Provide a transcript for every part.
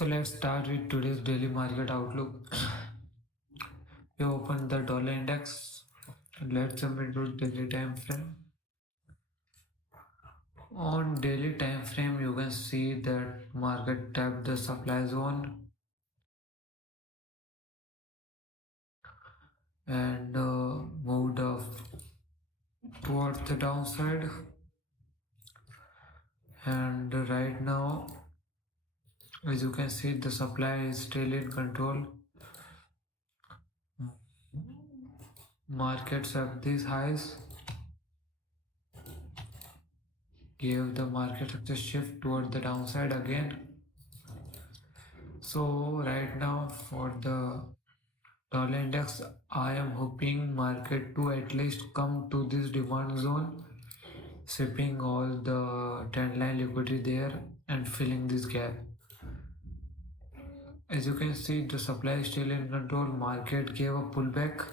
So let's start with today's daily market outlook. We open the dollar index. Let's jump into daily time frame. On daily time frame, you can see that market tapped the supply zone and moved up towards the downside. And right now, as you can see, the supply is still in control. Markets have these highs, gave the market structure shift toward the downside again. So right now for the dollar index, I am hoping market to at least come to this demand zone, sweeping all the trend line liquidity there and filling this gap. As you can see, the supply is still in control. Market gave a pullback.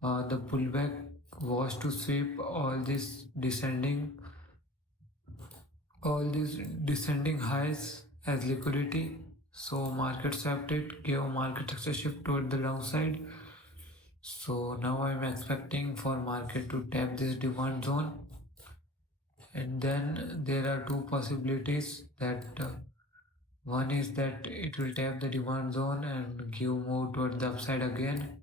The pullback was to sweep all these descending highs as liquidity. So market swept it, gave a market structure shift toward the downside. So now I'm expecting for market to tap this demand zone, and then there are two possibilities that one is that it will tap the demand zone and give more toward the upside again.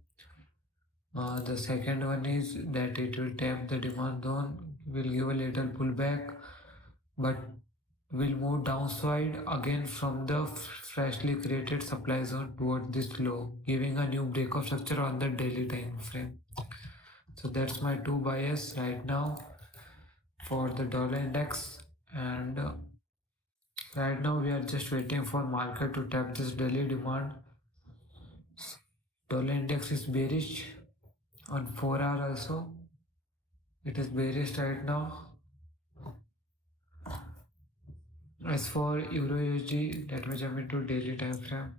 The second one is that it will tap the demand zone, will give a little pullback, but will move downside again from the freshly created supply zone toward this low, giving a new breakout structure on the daily time frame. So that's my two bias right now for the dollar index, and right now we are just waiting for market to tap this daily demand. Dollar index is bearish on 4 hour also. It is bearish right now. As for Euro USD, let me jump into daily time frame.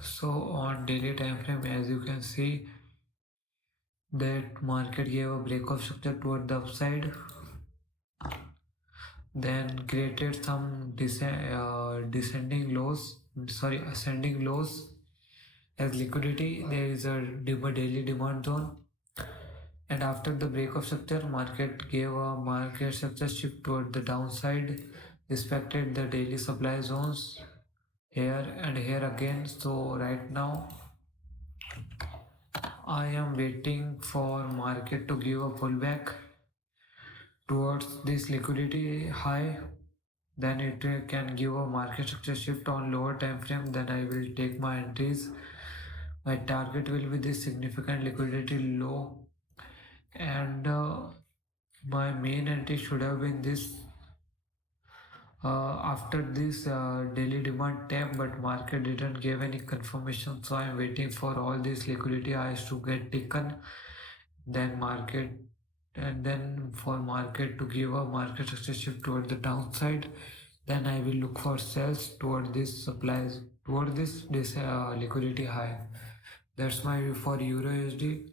So on daily time frame, as you can see, that market gave a breakout structure toward the upside, then created some ascending lows as liquidity. There is a daily demand zone, and after the breakout structure, market gave a market structure shift toward the downside, respected the daily supply zones here and here again. So right now I am waiting for market to give a pullback towards this liquidity high, then it can give a market structure shift on lower time frame. Then I will take my entries. My target will be this significant liquidity low, and my main entry should have been this after this daily demand tap, but market didn't give any confirmation, so I'm waiting for all these liquidity highs to get taken, then for market to give a market structure shift toward the downside. Then I will look for sales toward this supplies, toward this liquidity high. That's my view for Euro USD.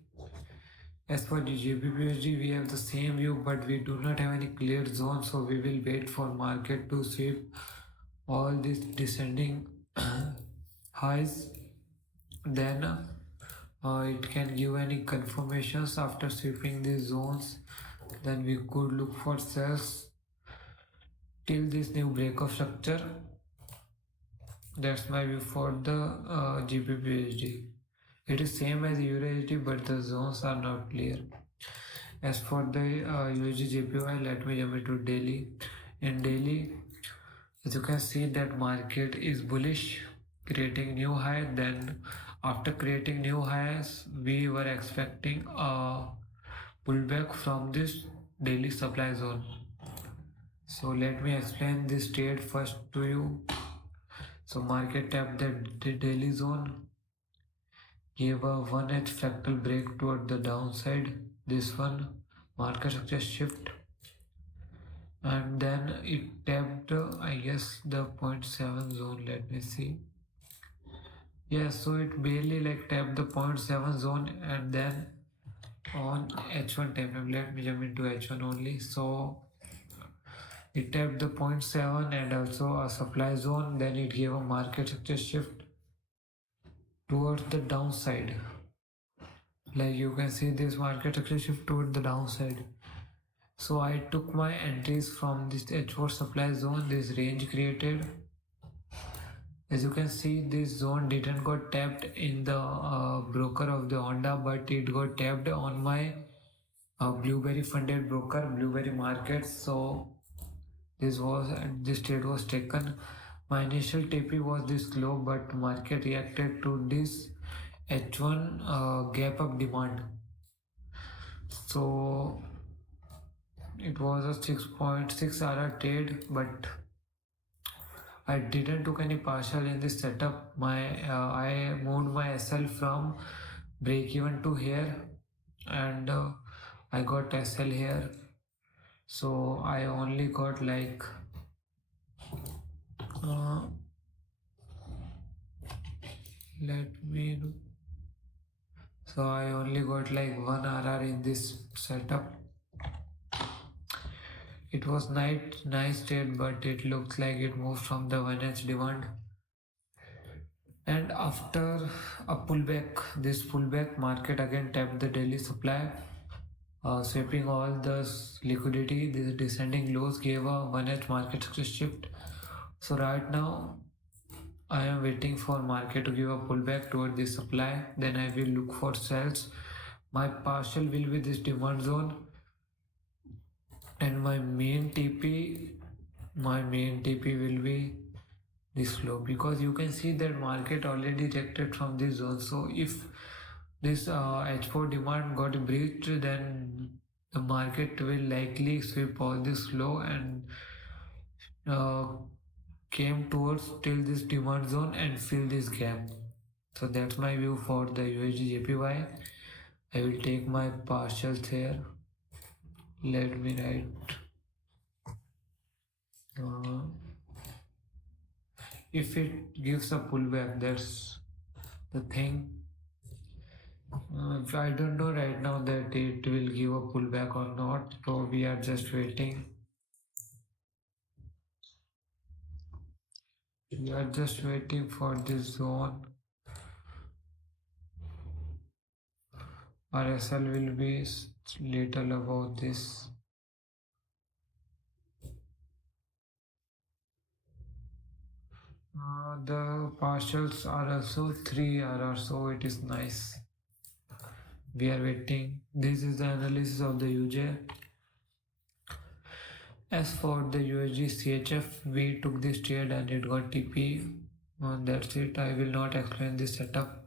As for the GBP we have the same view, but we do not have any clear zone, so we will wait for market to sweep all these descending highs. Then it can give any confirmations after sweeping these zones. Then we could look for sales till this new breakout structure. That's my view for the GBP. It is same as EURUSD, but the zones are not clear. As for the USD JPY, let me jump into daily. In daily, as you can see that market is bullish, creating new high. Then after creating new highs, we were expecting a pullback from this daily supply zone. So let me explain this trade first to you. So market tapped the daily zone, gave a 1H fractal break toward the downside, this one, market structure shift, and then it tapped I guess the 0.7 zone. Let me see. Yes, so it barely like tapped the 0.7 zone, and then on H1 time frame, let me jump into H1 only. So It tapped the point 0.7 and also a supply zone. Then it gave a market structure shift towards the downside. Like you can see this market structure shift toward the downside. So I took my entries from this H4 supply zone, this range created. As you can see, this zone didn't got tapped in the broker of the Honda, but it got tapped on my Blueberry funded broker, Blueberry Markets. So this trade was taken. My initial TP was this low, but market reacted to this H1 gap up demand. So it was a 6.6 RR trade, but I didn't took any partial in this setup. I moved my SL from break even to here, and I got SL here. So I only got like let me do. So I only got like 1 RR in this setup. It was nice trade, but it looks like it moved from the 1H demand. And after a pullback, this pullback market again tapped the daily supply, sweeping all the liquidity. This descending lows gave a 1H market shift. So right now I am waiting for market to give a pullback toward this supply. Then I will look for sells. My partial will be this demand zone, and my main TP will be this low, because you can see that market already rejected from this zone. So if this H4 demand got breached, then the market will likely sweep all this low and uh, came towards till this demand zone and fill this gap. So that's my view for the USD JPY. I will take my partials here. Let me write if it gives a pullback, that's the thing. I don't know right now that it will give a pullback or not, so we are just waiting. We are just waiting for this zone. RSL will be little about this. The partials are also 3 RR, so it is nice. We are waiting. This is the analysis of the UJ. As for the USD CHF, we took this trade and it got TP. That's it. I will not explain this setup.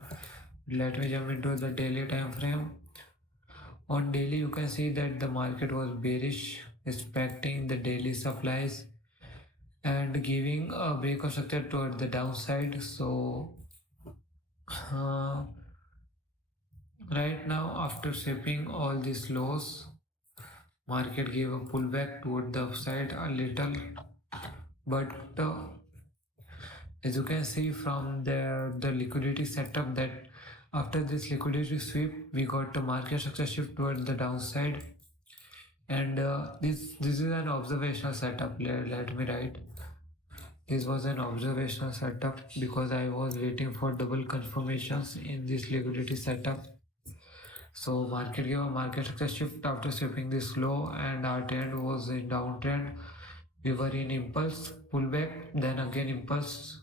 Let me jump into the daily time frame. On daily, you can see that the market was bearish, respecting the daily supplies and giving a break of structure toward the downside. So right now, after sweeping all these lows, market gave a pullback toward the upside a little, but as you can see from the liquidity setup, that after this liquidity sweep we got a market structure shift toward the downside. And this is an observational setup. Let me write, this was an observational setup because I was waiting for double confirmations in this liquidity setup. So market gave a market structure shift after sweeping this low, and our trend was in downtrend. We were in impulse pullback, then again impulse,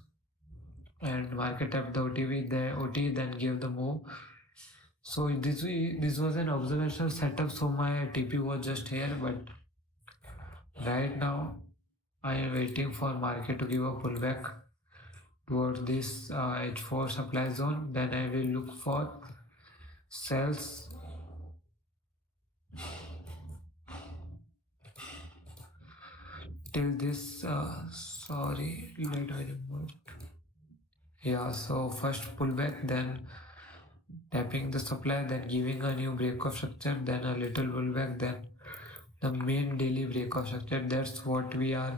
and market tapped the OT, then gave the move. So this was an observational setup. So my TP was just here, but right now I am waiting for market to give a pullback towards this H4 supply zone. Then I will look for sells till this. Sorry, let me remove. Yeah, so first pullback, then tapping the supply, then giving a new break of structure, then a little pullback, then the main daily break of structure. That's what we are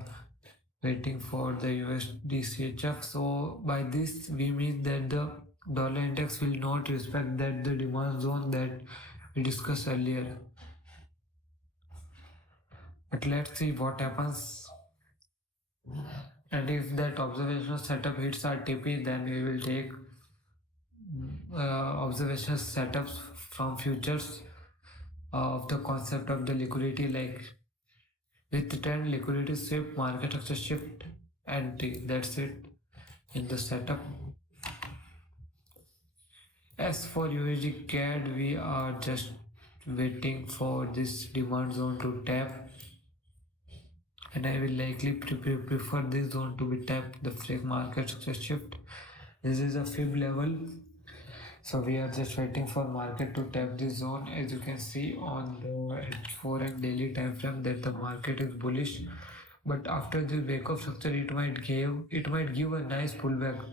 waiting for the USD CHF. So by this we mean that the dollar index will not respect that the demand zone that we discussed earlier. But let's see what happens. And if that observational setup hits our TP, then we will take observational setups from futures of the concept of the liquidity, like with trend liquidity shift, market structure shift, anti. That's it in the setup. As for USD CAD, we are just waiting for this demand zone to tap, and I will likely prefer this zone to be tapped. The fake market structure shift. This is a fib level, so we are just waiting for market to tap this zone. As you can see on the H4 and daily time frame, that the market is bullish, but after this breakout structure, it might give a nice pullback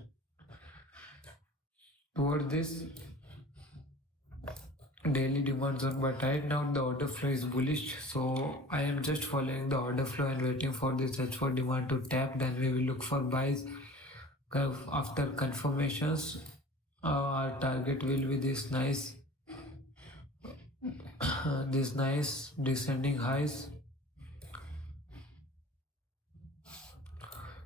toward this daily demand zone. But right now the order flow is bullish, so I am just following the order flow and waiting for this H4 demand to tap. Then we will look for buys. After confirmations, our target will be this nice this nice descending highs.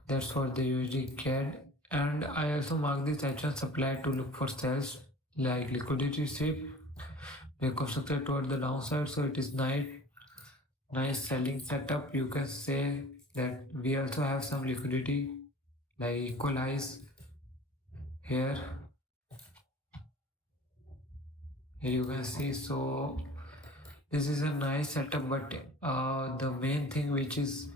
That's for the USD CAD. And I also mark this H1 supply to look for sales like liquidity sweep, breakout structure toward the downside. So it is nice selling setup. You can say that we also have some liquidity like equal highs here. Here you can see. So this is a nice setup, but the main thing which is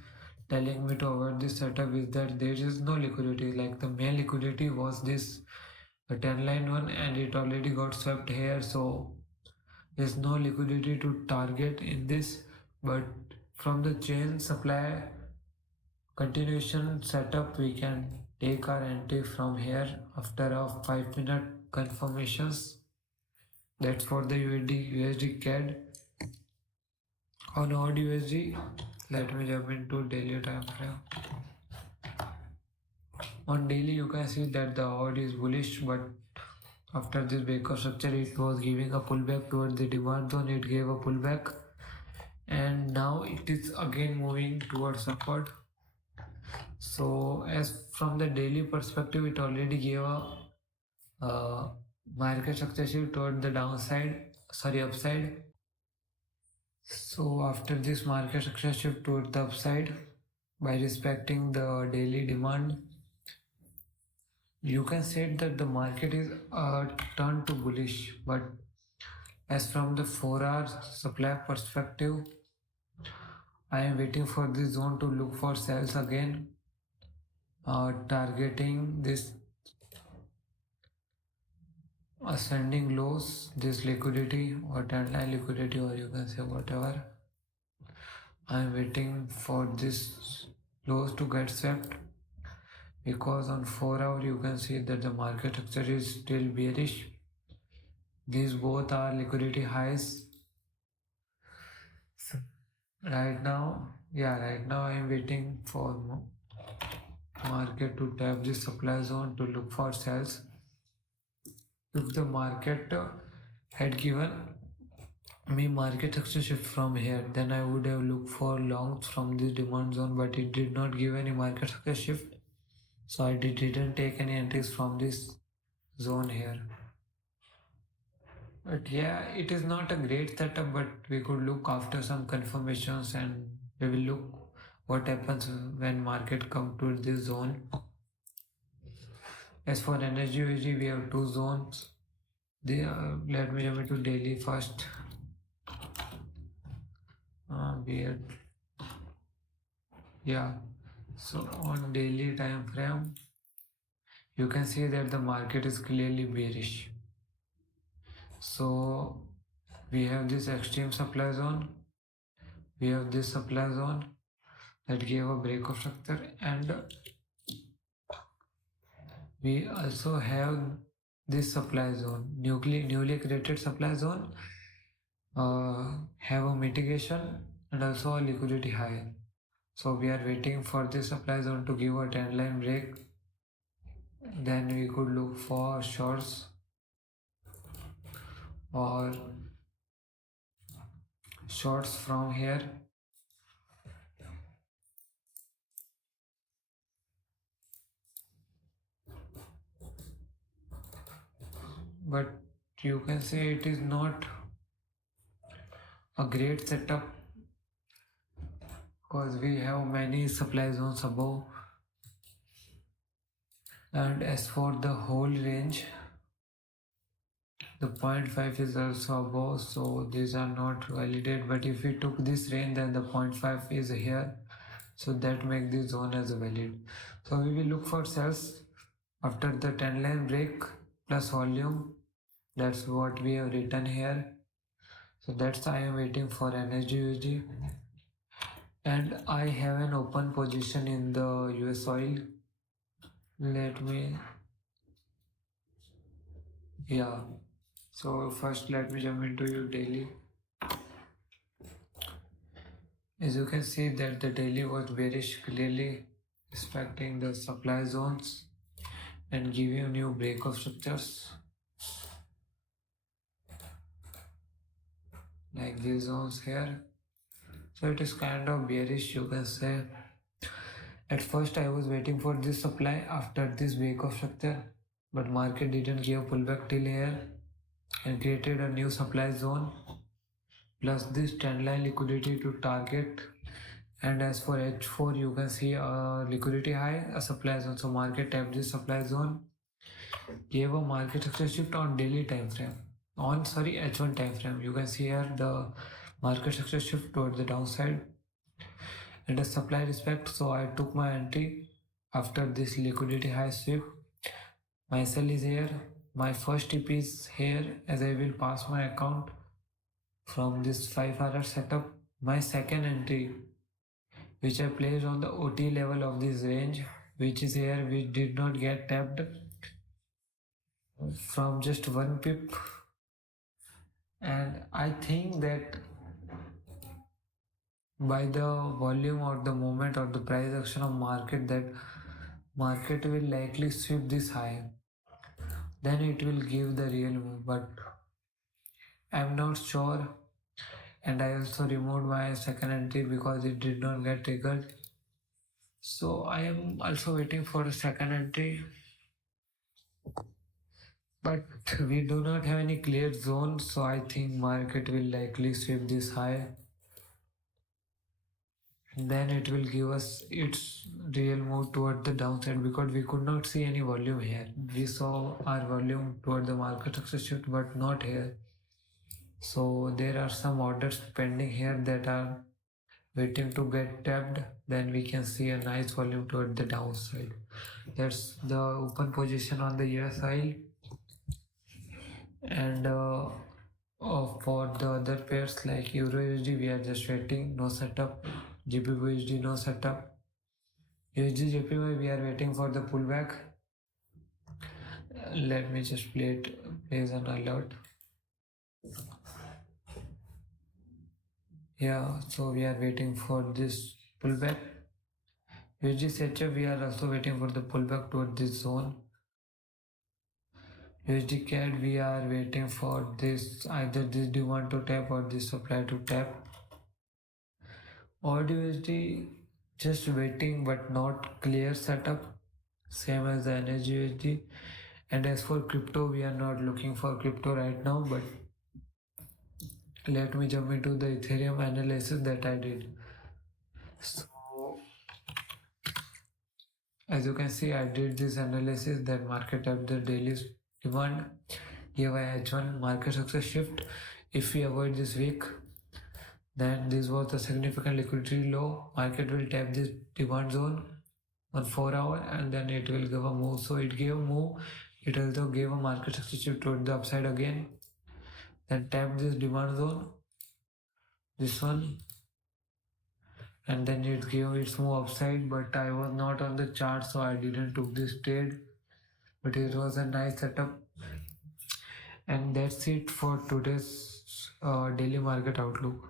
telling me to avoid this setup is that there is no liquidity. Like the main liquidity was this a 10 line one, and it already got swept here, so there's no liquidity to target in this. But from the chain supply continuation setup, we can take our entry from here after a 5-minute confirmations. That's for the USD CAD. On odd USD, let me jump into daily time frame. On daily, you can see that the odd is bullish, but after this breakout structure, it was giving a pullback towards the demand zone. It gave a pullback, and now it is again moving towards upward. So, as from the daily perspective, it already gave a market structure shift toward the upside. So after this market structure shift toward the upside, by respecting the daily demand, you can say that the market is turned to bullish. But as from the 4-hour supply perspective, I am waiting for this zone to look for sales again, targeting this ascending lows, this liquidity or trendline liquidity, or you can say whatever. I am waiting for this lows to get swept, because on 4-hour you can see that the market structure is still bearish. These both are liquidity highs. Right now I am waiting for market to tap this supply zone to look for sales. If the market had given me market structure shift from here, then I would have looked for longs from this demand zone, but it did not give any market structure shift, so I didn't take any entries from this zone here. But yeah, it is not a great setup, but we could look after some confirmations, and we will look what happens when market come to this zone. As for energy USD, we have two zones. Let me jump into daily first. So on daily time frame, you can see that the market is clearly bearish. So we have this extreme supply zone, we have this supply zone that gave a breakout structure, and we also have this supply zone, newly created supply zone, have a mitigation and also a liquidity high. So we are waiting for this supply zone to give a trend line break. Then we could look for shorts or shorts from here. but you can say it is not a great setup because we have many supply zones above. And as for the whole range, the 0.5 is also above, so these are not validated. But if we took this range, then the 0.5 is here, so that makes this zone as valid. So we will look for sells after the 10 line break plus volume. That's what we have written here. So that's I am waiting for energy USD, and I have an open position in the US oil. Let me, yeah. So first let me jump into your daily. As you can see that the daily was bearish, clearly respecting the supply zones and giving new breakout structures like these zones here. So it is kind of bearish, you can say. At first I was waiting for this supply after this breakout structure, but market didn't give pullback till here and created a new supply zone plus this trend line liquidity to target. And as for H4, you can see a liquidity high, a supply zone. So market tapped this supply zone, gave a market structure shift on daily time frame. On H1 time frame, you can see here the market structure shift toward the downside and a supply respect. So I took my entry after this liquidity high sweep. My sell is here. My first tip is here as I will pass my account from this 5-hour setup. My second entry, which I placed on the OT level of this range, which is here, which did not get tapped from just 1 pip. And I think that by the volume or the movement or the price action of market, that market will likely sweep this high, then it will give the real move, but I'm not sure. And I also removed my second entry because it did not get triggered. So I am also waiting for a second entry, but we do not have any clear zone, so I think market will likely sweep this high. Then it will give us its real move toward the downside because we could not see any volume here. We saw our volume toward the market structure shift, but not here. So there are some orders pending here that are waiting to get tapped. Then we can see a nice volume toward the downside. That's the open position on the US oil. And for the other pairs like Euro USD, we are just waiting, no setup. GBP USD, no setup. USD JPY, we are waiting for the pullback. Let me just place an alert. Yeah, so we are waiting for this pullback. USD CHF, we are also waiting for the pullback toward this zone. USD CAD, we are waiting for this, either this demand to tap or this supply to tap. Odd USD, just waiting but not clear setup, same as the energy USD. And as for crypto, we are not looking for crypto right now, but let me jump into the Ethereum analysis that I did. So as you can see, I did this analysis that market at the daily demand, give a H1 market success shift. If we avoid this week, then this was the significant liquidity low. Market will tap this demand zone on 4 hour and then it will give a move. So it gave a move. It also gave a market success shift toward the upside again. Then tap this demand zone, this one, and then it gave its move upside, but I was not on the chart, so I didn't took this trade, but it was a nice setup. And that's it for today's daily market outlook.